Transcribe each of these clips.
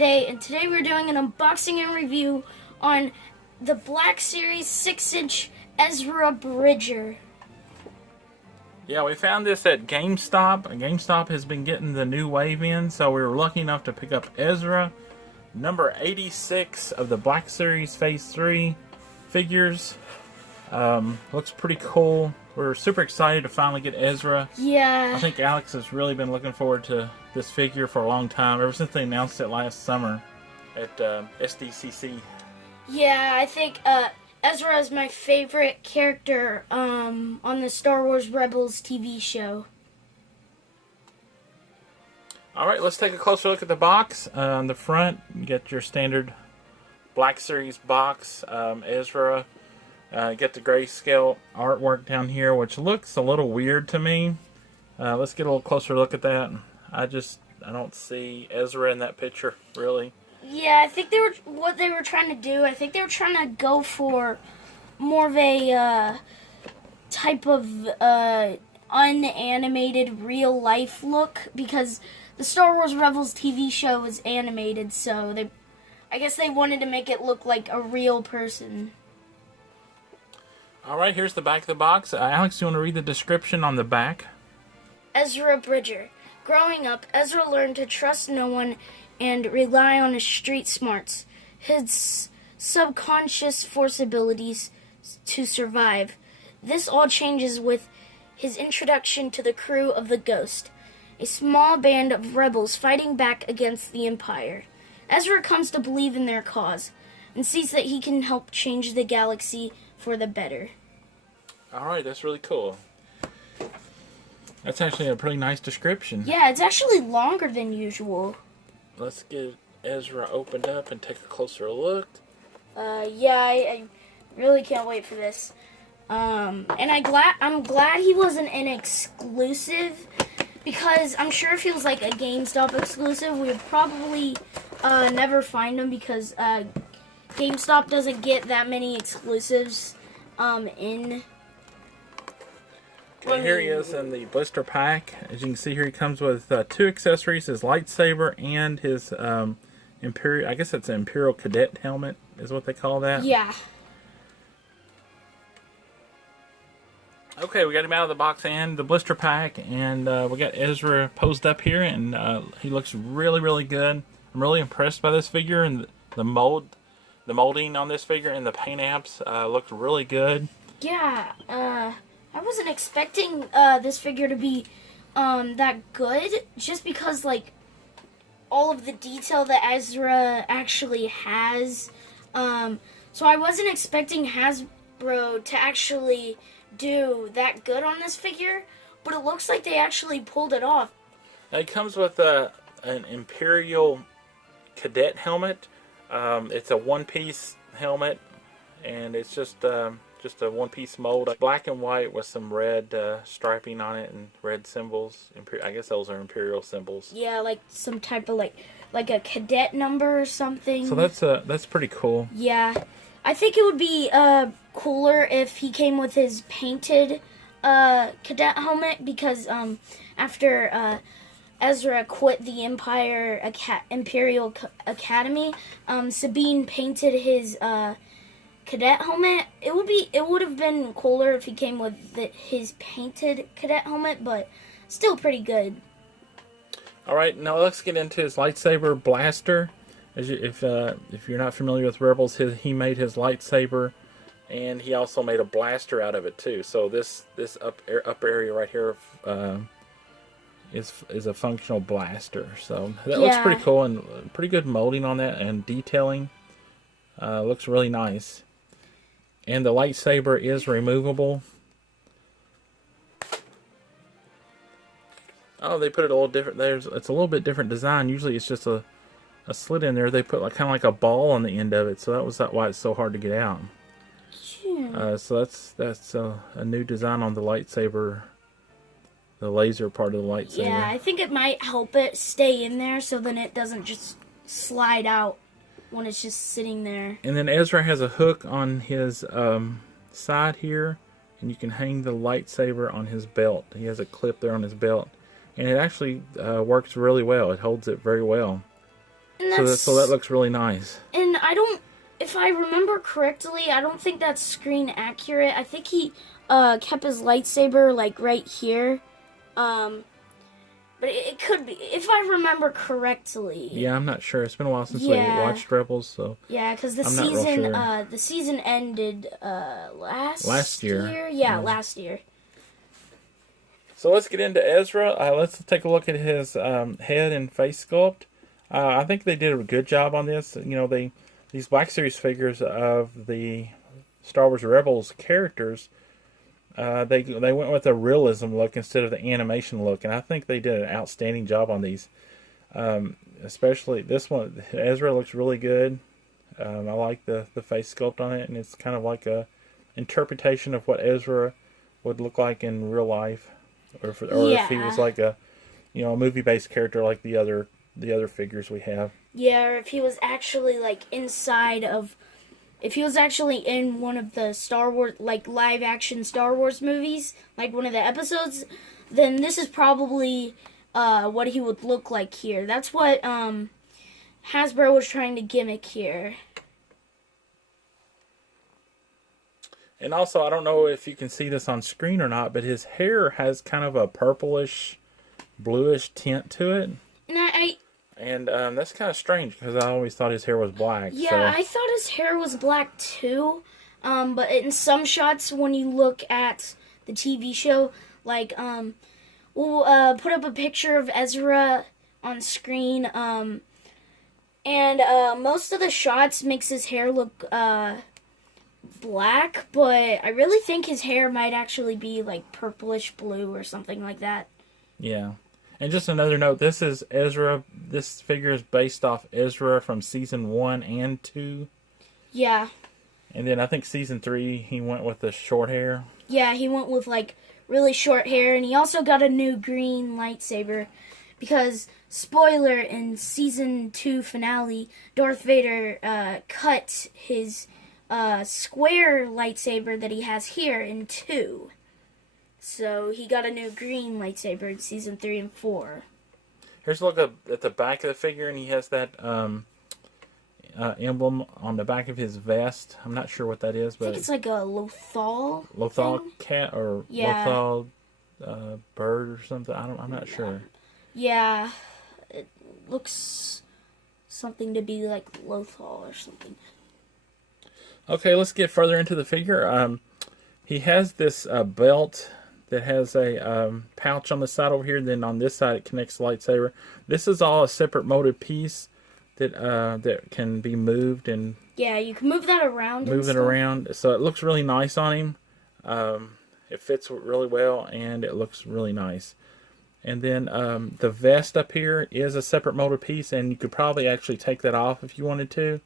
today, and today we're doing an unboxing and review on the Black Series 6-inch Ezra Bridger. Yeah, we found this at GameStop. GameStop has been getting the new wave in, so we were lucky enough to pick up Ezra, number 86 of the Black Series Phase 3 figures. Looks pretty cool. We're super excited to finally get Ezra. Yeah. I think Alex has really been looking forward to this figure for a long time, ever since they announced it last summer at SDCC. Yeah, I think Ezra is my favorite character on the Star Wars Rebels TV show. Alright, let's take a closer look at the box. On the front, you get your standard Black Series box. Ezra. Get the grayscale artwork down here, which looks a little weird to me. Let's get a little closer look at that. I don't see Ezra in that picture, really. Yeah, I think what they were trying to do, I think they were trying to go for more of a type of unanimated real life look, because the Star Wars Rebels TV show was animated, so I guess they wanted to make it look like a real person. Alright, here's the back of the box. Alex, do you want to read the description on the back? Ezra Bridger. Growing up, Ezra learned to trust no one and rely on his street smarts, his subconscious force abilities to survive. This all changes with his introduction to the crew of the Ghost, a small band of rebels fighting back against the Empire. Ezra comes to believe in their cause and sees that he can help change the galaxy for the better. Alright, that's really cool. That's actually a pretty nice description. Yeah, it's actually longer than usual. Let's get Ezra opened up and take a closer look. Yeah, I really can't wait for this. And I'm glad he wasn't an exclusive, because I'm sure if he was like a GameStop exclusive, we would probably never find him, because GameStop doesn't get that many exclusives in. And here he is in the blister pack. As you can see here, he comes with two accessories: his lightsaber and his Imperial. I guess it's an Imperial Cadet helmet, is what they call that. Yeah. Okay, we got him out of the box and the blister pack, and we got Ezra posed up here, and he looks really, really good. I'm really impressed by this figure, and the molding on this figure and the paint apps looked really good. Yeah. I wasn't expecting this figure to be that good, just because like all of the detail that Ezra actually has. So I wasn't expecting Hasbro to actually do that good on this figure, but it looks like they actually pulled it off. It comes with an Imperial Cadet helmet. It's a one-piece helmet, and it's just a one-piece mold, black and white with some red striping on it and red symbols. I guess those are Imperial symbols. Yeah, like some type of like a cadet number or something. So that's pretty cool. Yeah, I think it would be cooler if he came with his painted cadet helmet, because after Ezra quit the Imperial Academy, Sabine painted his cadet helmet. It would have been cooler if he came with his painted cadet helmet, but still pretty good. All right, now let's get into his lightsaber blaster. If you're not familiar with Rebels, he made his lightsaber, and he also made a blaster out of it too. So this upper area right here is a functional blaster. So that looks pretty cool, and pretty good molding on that and detailing. Looks really nice. And the lightsaber is removable. Oh, they put it a little different. It's a little bit different design. Usually it's just a slit in there. They put kind of like a ball on the end of it, so that was why it's so hard to get out. So that's a new design on the lightsaber, the laser part of the lightsaber. Yeah, I think it might help it stay in there, so then it doesn't just slide out when it's just sitting there. And then Ezra has a hook on his side here, and you can hang the lightsaber on his belt. He has a clip there on his belt, and it actually works really well. It holds it very well. And So that looks really nice. And if I remember correctly, I don't think that's screen accurate. I think he kept his lightsaber like right here. But it could be, if I remember correctly. Yeah, I'm not sure. It's been a while since we watched Rebels, so yeah, because I'm not real sure. The season ended last year. Yeah, last year. So let's get into Ezra. Let's take a look at his head and face sculpt. I think they did a good job on this. You know, these Black Series figures of the Star Wars Rebels characters, they went with a realism look instead of the animation look, and I think they did an outstanding job on these. Especially this one, Ezra looks really good. I like the face sculpt on it, and it's kind of like a interpretation of what Ezra would look like in real life, or if he was like a movie-based character like the other figures we have. Yeah, or if he was actually like if he was actually in one of the Star Wars, like live action Star Wars movies, like one of the episodes, then this is probably what he would look like here. That's what Hasbro was trying to gimmick here. And also, I don't know if you can see this on screen or not, but his hair has kind of a purplish, bluish tint to it. And that's kind of strange because I always thought his hair was black. Yeah, so. I thought his hair was black too. But in some shots, when you look at the TV show, like, we'll put up a picture of Ezra on screen. And most of the shots makes his hair look black, but I really think his hair might actually be like purplish blue or something like that. Yeah. And just another note, this is Ezra. This figure is based off Ezra from season 1 and 2. Yeah. And then I think season 3, he went with the short hair. Yeah, he went with like really short hair, and he also got a new green lightsaber because, spoiler, in season 2 finale, Darth Vader cut his square lightsaber that he has here in 2. So he got a new green lightsaber in season 3 and 4. Here's a look at the back of the figure, and he has that emblem on the back of his vest. I'm not sure what that is, but I think it's like a Lothal. Lothal thing? cat or Lothal bird or something. I'm not sure. Yeah, it looks something to be like Lothal or something. Okay, let's get further into the figure. He has this belt that has a pouch on the side over here. Then on this side, it connects the lightsaber. This is all a separate molded piece that can be moved and yeah, you can move that around. So it looks really nice on him. It fits really well, and it looks really nice. And then the vest up here is a separate molded piece, and you could probably actually take that off if you wanted to.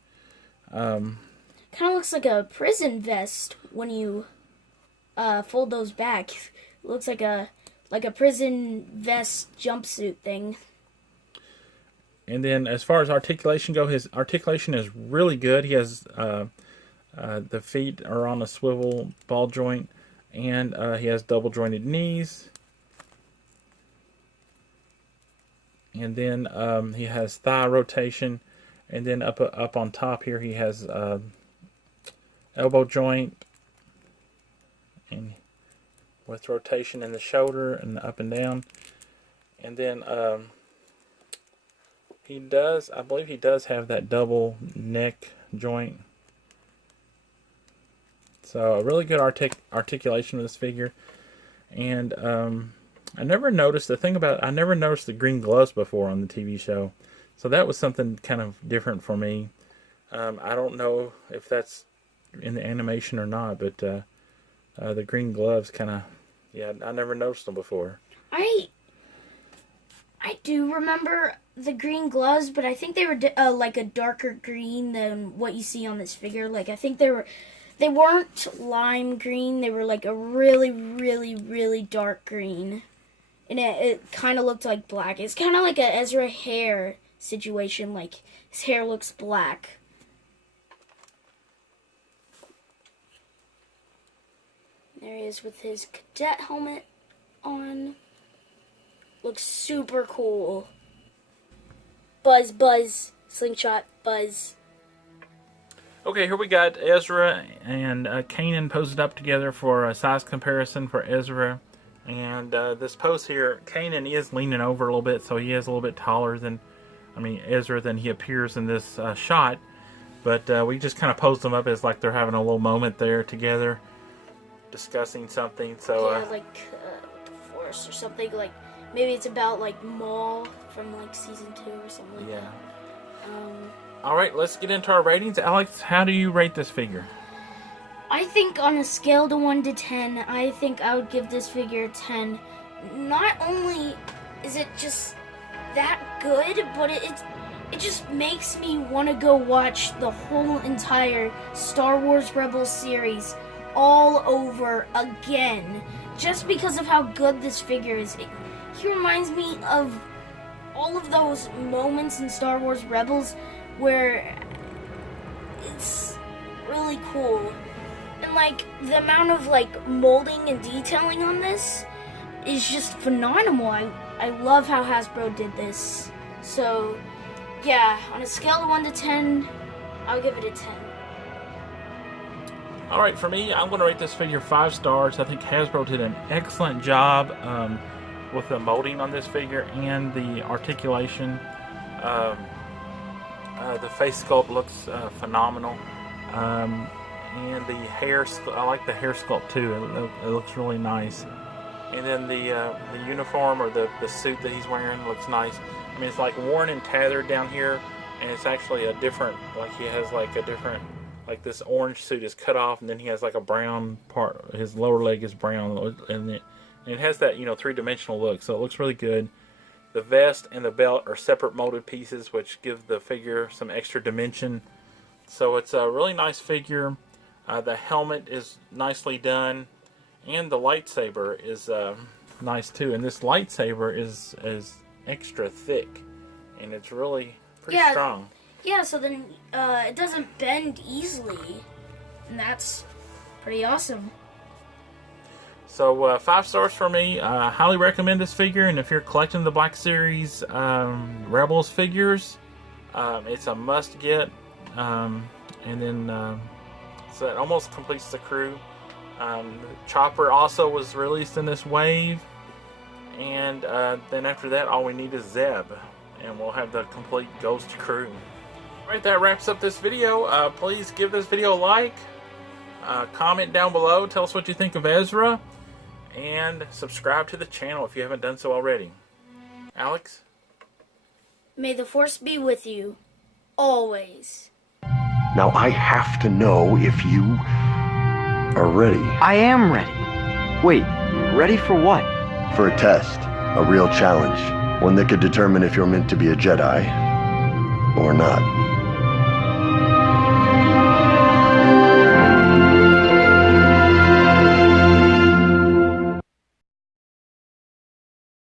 Kind of looks like a prison vest when you fold those back. It looks like a prison vest jumpsuit thing. And then as far as articulation go, his articulation is really good. He has the feet are on a swivel ball joint, and he has double jointed knees. And then he has thigh rotation, and then up on top here he has elbow joint, and with rotation in the shoulder and up and down. And then I believe he does have that double neck joint. So a really good articulation of this figure. And I never noticed the green gloves before on the TV show. So that was something kind of different for me. I don't know if that's in the animation or not, but the green gloves kind of, I never noticed them before. I do remember the green gloves, but I think they were like a darker green than what you see on this figure. Like, I think they weren't lime green. They were like a really, really, really dark green. And it kind of looked like black. It's kind of like a Ezra hair situation. Like, his hair looks black. There he is with his cadet helmet on. Looks super cool. Buzz slingshot, Buzz. Okay, here we got Ezra and Kanan posed up together for a size comparison for Ezra. And this pose here, Kanan is leaning over a little bit, so he is a little bit taller than, Ezra than he appears in this shot. But we just kind of posed them up as like they're having a little moment there together, discussing something. So yeah, like with the Force or something. Like maybe it's about like Maul from like season 2 or something like that. All right, let's get into our ratings. Alex, how do you rate this figure? I think on a scale to 1 to 10, I think I would give this figure a 10. Not only is it just that good, but it just makes me want to go watch the whole entire Star Wars Rebels series all over again, just because of how good this figure is. He reminds me of all of those moments in Star Wars Rebels where it's really cool. And like the amount of like molding and detailing on this is just phenomenal. I love how Hasbro did this. So yeah, on a scale of 1 to 10, I'll give it a 10. Alright, for me, I'm going to rate this figure 5 stars. I think Hasbro did an excellent job with the molding on this figure and the articulation. The face sculpt looks phenomenal. And the hair, I like the hair sculpt too. It looks really nice. And then the uniform or the suit that he's wearing looks nice. It's like worn and tethered down here, and it's actually a different, like he has like a different, like this orange suit is cut off, and then he has like a brown part. His lower leg is brown, and it has that, 3-dimensional look, so it looks really good. The vest and the belt are separate molded pieces, which give the figure some extra dimension. So it's a really nice figure. The helmet is nicely done, and the lightsaber is nice too. And this lightsaber is extra thick, and it's really pretty strong. Yeah, so then it doesn't bend easily, and that's pretty awesome. So 5 stars for me. Highly recommend this figure, and if you're collecting the Black Series Rebels figures, it's a must get. And then so that almost completes the crew. Chopper also was released in this wave, and then after that all we need is Zeb, and we'll have the complete Ghost crew. Alright, that wraps up this video. Please give this video a like, comment down below, tell us what you think of Ezra, and subscribe to the channel if you haven't done so already. Alex? May the Force be with you, always. Now I have to know if you are ready. I am ready. Wait, ready for what? For a test. A real challenge. One that could determine if you're meant to be a Jedi or not.